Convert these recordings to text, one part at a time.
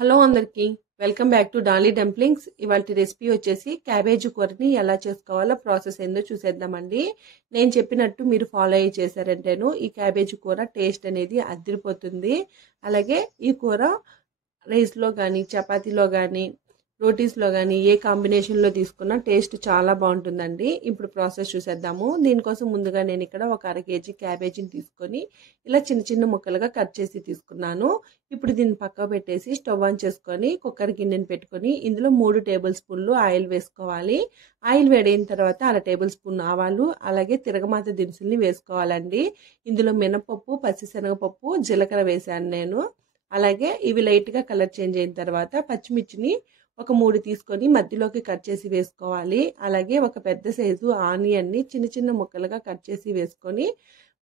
Hello అందరికి welcome back to Dolly dumplings. ఇవాళ recipe వచ్చేసి క్యాబేజీ కూరని ఎలా చేసుకోవాలో ప్రాసెస్ ఏందో చూసేద్దామండి. నేను చెప్పినట్టు మీరు ఫాలో అయ్యి చేశారంటేను ఈ క్యాబేజీ కూర టేస్ట్ అనేది అదిరిపోతుంది. అలాగే ఈ కూర రైస్లో కానీ చపాతీలో కానీ రోటీస్లో కానీ ఏ కాంబినేషన్లో తీసుకున్నా టేస్ట్ చాలా బాగుంటుందండి. ఇప్పుడు ప్రాసెస్ చూసేద్దాము. దీనికోసం ముందుగా నేను ఇక్కడ ఒక 1/2 kg క్యాబేజీని తీసుకొని ఇలా చిన్న చిన్న ముక్కలుగా కట్ చేసి తీసుకున్నాను. ఇప్పుడు దీన్ని పక్కకు పెట్టేసి స్టవ్ ఆన్ చేసుకొని కుక్కర్ గిన్నెని పెట్టుకొని ఇందులో 3 టేబుల్ స్పూన్లు ఆయిల్ వేసుకోవాలి. ఆయిల్ వేడైన తర్వాత 1/2 టేబుల్ స్పూన్ ఆవాలు అలాగే తిరగమాత దినుసుల్ని వేసుకోవాలండి. ఇందులో మినపప్పు, పచ్చిశనగపప్పు, జీలకర్ర వేసాను నేను. అలాగే ఇవి లైట్గా కలర్ చేంజ్ అయిన తర్వాత పచ్చిమిర్చిని ఒక 3 తీసుకొని మధ్యలోకి కట్ చేసి వేసుకోవాలి. అలాగే ఒక పెద్ద సైజు ఆనియన్ని చిన్న చిన్న ముక్కలుగా కట్ చేసి వేసుకొని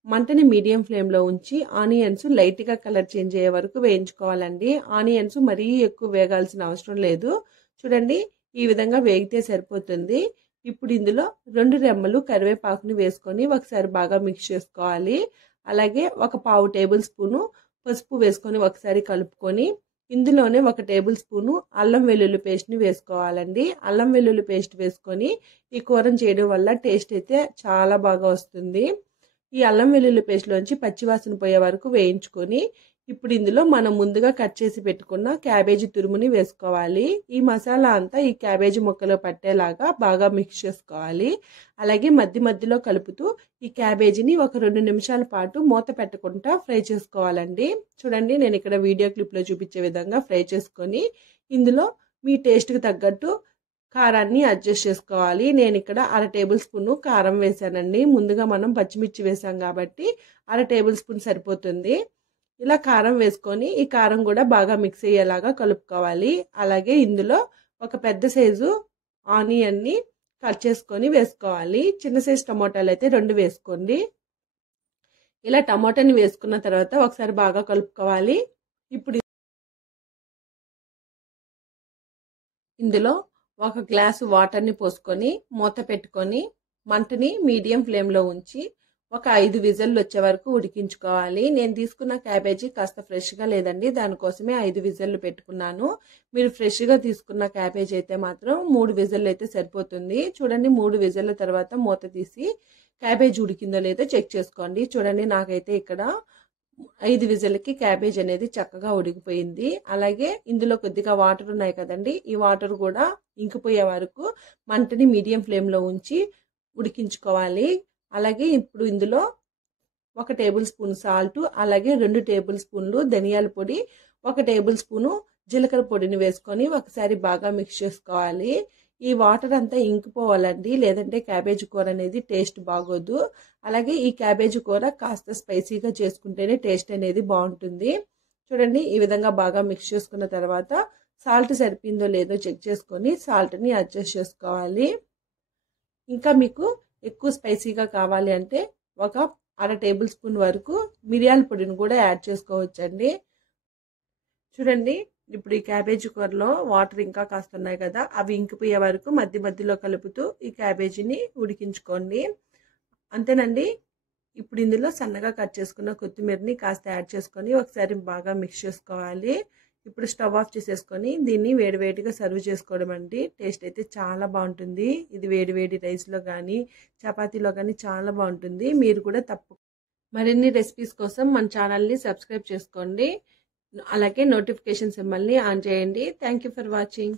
మంటని మీడియం ఫ్లేమ్లో ఉంచి ఆనియన్స్ లైట్గా కలర్ చేంజ్ అయ్యే వరకు వేయించుకోవాలండి. ఆనియన్స్ మరీ ఎక్కువ వేగాల్సిన అవసరం లేదు. చూడండి, ఈ విధంగా వేగితే సరిపోతుంది. ఇప్పుడు ఇందులో 2 రెమ్మలు కరివేపాకుని వేసుకొని ఒకసారి బాగా మిక్స్ చేసుకోవాలి. అలాగే ఒక 1/2 టేబుల్ స్పూను పసుపు వేసుకొని ఒకసారి కలుపుకొని ఇందులోనే 1 టేబుల్ స్పూను అల్లం వెల్లుల్లి పేస్ట్ని వేసుకోవాలండి. అల్లం వెల్లుల్లి పేస్ట్ వేసుకొని ఈ కూరను చేయడం వల్ల టేస్ట్ అయితే చాలా బాగా వస్తుంది. ఈ అల్లం వెల్లుల్లి పేస్ట్లోంచి పచ్చివాసన పోయే వరకు వేయించుకొని ఇప్పుడు ఇందులో మనం ముందుగా కట్ చేసి పెట్టుకున్న క్యాబేజీ తురుముని వేసుకోవాలి. ఈ మసాలా అంతా ఈ క్యాబేజీ ముక్కలో పట్టేలాగా బాగా మిక్స్ చేసుకోవాలి. అలాగే మధ్యలో కలుపుతూ ఈ క్యాబేజీని ఒక 2 నిమిషాల పాటు మూత పెట్టకుండా ఫ్రై చేసుకోవాలండి. చూడండి, నేను ఇక్కడ వీడియో క్లిప్లో చూపించే విధంగా ఫ్రై చేసుకొని ఇందులో మీ టేస్ట్కి తగ్గట్టు కారాన్ని అడ్జస్ట్ చేసుకోవాలి. నేను ఇక్కడ 1/2 టేబుల్ స్పూన్ కారం వేసానండి. ముందుగా మనం పచ్చిమిర్చి వేసాం కాబట్టి 1/2 టేబుల్ స్పూన్ సరిపోతుంది. ఇలా కారం వేసుకొని ఈ కారం కూడా బాగా మిక్స్ అయ్యేలాగా కలుపుకోవాలి. అలాగే ఇందులో ఒక పెద్ద సైజు ఆనియన్ని కట్ చేసుకొని వేసుకోవాలి. చిన్న సైజు టమోటాలు అయితే 2 వేసుకోండి. ఇలా టమోటాని వేసుకున్న తర్వాత ఒకసారి బాగా కలుపుకోవాలి. ఇప్పుడు ఇందులో 1 గ్లాసు వాటర్ని పోసుకొని మూత పెట్టుకొని మంటని మీడియం ఫ్లేమ్లో ఉంచి ఒక 5 విజిల్లు వచ్చే వరకు ఉడికించుకోవాలి. నేను తీసుకున్న క్యాబేజీ కాస్త ఫ్రెష్గా లేదండి, దానికోసమే 5 విజిల్లు పెట్టుకున్నాను. మీరు ఫ్రెష్గా తీసుకున్న క్యాబేజీ అయితే మాత్రం 3 విజిల్లు అయితే సరిపోతుంది. చూడండి, 3 విజిల్ల తర్వాత మూత తీసి క్యాబేజీ ఉడికిందో లేదో చెక్ చేసుకోండి. చూడండి, నాకైతే ఇక్కడ 5 విజిల్కి క్యాబేజ్ అనేది చక్కగా ఉడికిపోయింది. అలాగే ఇందులో కొద్దిగా వాటర్ ఉన్నాయి కదండి, ఈ వాటర్ కూడా ఇంకిపోయే వరకు మంటని మీడియం ఫ్లేమ్లో ఉంచి ఉడికించుకోవాలి. అలాగే ఇప్పుడు ఇందులో 1 టేబుల్ స్పూన్ సాల్ట్ అలాగే 2 టేబుల్ స్పూన్లు ధనియాల పొడి 1 టేబుల్ స్పూను జీలకర్ర పొడిని వేసుకొని ఒకసారి బాగా మిక్స్ చేసుకోవాలి. ఈ వాటర్ అంతా ఇంకిపోవాలండి, లేదంటే క్యాబేజీ కూర అనేది టేస్ట్ బాగోదు. అలాగే ఈ క్యాబేజీ కూర కాస్త స్పైసీగా చేసుకుంటేనే టేస్ట్ అనేది బాగుంటుంది. చూడండి, ఈ విధంగా బాగా మిక్స్ చేసుకున్న తర్వాత సాల్ట్ సరిపోయిందో లేదో చెక్ చేసుకొని సాల్ట్ని అడ్జస్ట్ చేసుకోవాలి. ఇంకా మీకు ఎక్కువ స్పైసీగా కావాలి అంటే ఒక 1/2 టేబుల్ స్పూన్ వరకు మిరియాల పొడిని కూడా యాడ్ చేసుకోవచ్చండి. చూడండి, ఇప్పుడు ఈ క్యాబేజీ కూరలో వాటర్ ఇంకా కాస్త ఉన్నాయి కదా, అవి ఇంకిపోయే వరకు మధ్యలో కలుపుతూ ఈ క్యాబేజీని ఉడికించుకోండి. అంతేనండి. ఇప్పుడు ఇందులో సన్నగా కట్ చేసుకున్న కొత్తిమీరని కాస్త యాడ్ చేసుకొని ఒకసారి బాగా మిక్స్ చేసుకోవాలి. ఇప్పుడు స్టవ్ ఆఫ్ చేసేసుకొని దీన్ని వేడివేడిగా సర్వ్ చేసుకోవడం అండి. టేస్ట్ అయితే చాలా బాగుంటుంది. ఇది వేడివేడి రైస్లో కానీ చపాతీలో కానీ చాలా బాగుంటుంది. మీరు కూడా మరిన్ని రెసిపీస్ కోసం మన ఛానల్ని సబ్స్క్రైబ్ చేసుకోండి. అలాగే నోటిఫికేషన్ సింబల్ని ఆన్ చేయండి. Thank you for watching.